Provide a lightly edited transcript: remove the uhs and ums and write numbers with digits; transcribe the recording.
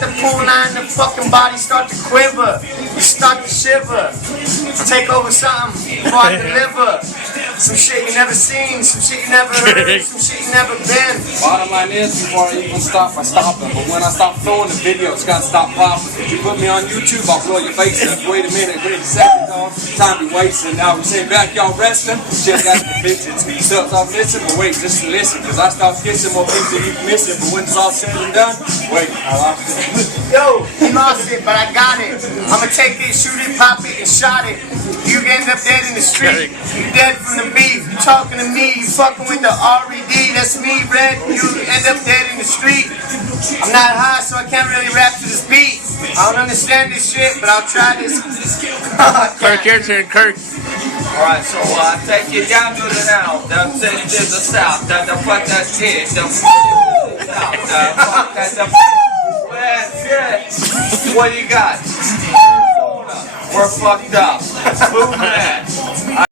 hit the pool line, the fucking body start to quiver. You start to shiver. Take over something before I deliver. Some shit you never seen, some shit you never heard, some shit you never been. Bottom line is, before I even stop, I stop it. But when I stop throwing the video, it's gotta stop popping. If you put me on YouTube, I'll blow your face up. Wait a minute, wait a second, dog. Time be wasting. Now we say backyard wrestling. Shit got the bitches. Stop missing, but wait, just listen. Cause I start kissing more things than you missing. But when it's all said and done, wait, I lost it. Yo, you lost it, but I got it. I'ma take it, shoot it, pop it, and shot it. You end up dead in the street. You dead from the beef. You talking to me, you fucking with the R.E.D. That's me, Red. You end up dead in the street. I'm not high, so I can't really rap to this beat. I don't understand this shit, but I'll try this. Kirk, your turn, Kirk. Alright, so take you down to the now. The city to the south. The fuck that shit. The south. The fuck that the shit. What do you got? We're fucked up. Move that.